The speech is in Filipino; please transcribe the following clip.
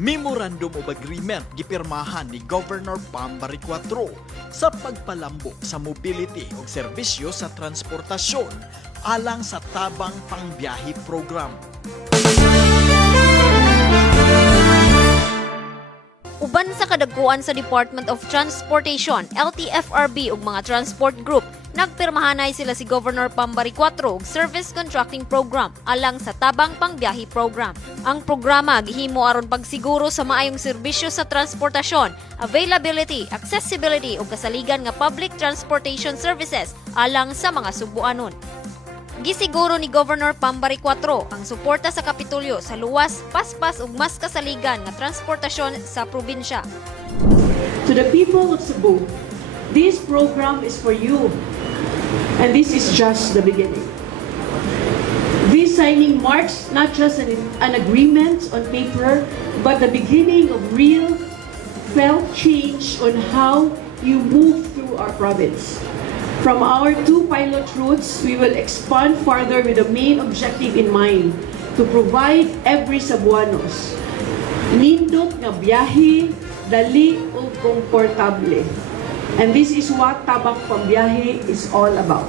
Memorandum of Agreement gipirmahan ni Governor Pangbyahe Program sa pagpalambok sa mobility o serbisyo sa transportasyon alang sa Tabang Pangbyahe Program. Uban sa kadagkuan sa Department of Transportation, LTFRB ug mga transport group, nagpirmahanay sila si Governor Pangbyahe Program og Service Contracting Program alang sa Tabang Pangbyahe Program. Ang programa gihimo aron pagsiguro sa maayong serbisyo sa transportasyon, availability, accessibility ug kasaligan nga public transportation services alang sa mga Sugboanon. Gisiguro ni Governor Pangbyahe Program ang suporta sa Kapitolyo sa luwas, paspas ug mas kasaligan nga transportasyon sa probinsya. To the people of Cebu, this program is for you, and this is just the beginning. This signing marks not just an agreement on paper, but the beginning of real, felt change on how you move through our province. From our 2 pilot routes, we will expand further with the main objective in mind, to provide every Cebuanos nindot nga biyahe, dali ug komportable. And this is what Tabang Pangbyahe is all about.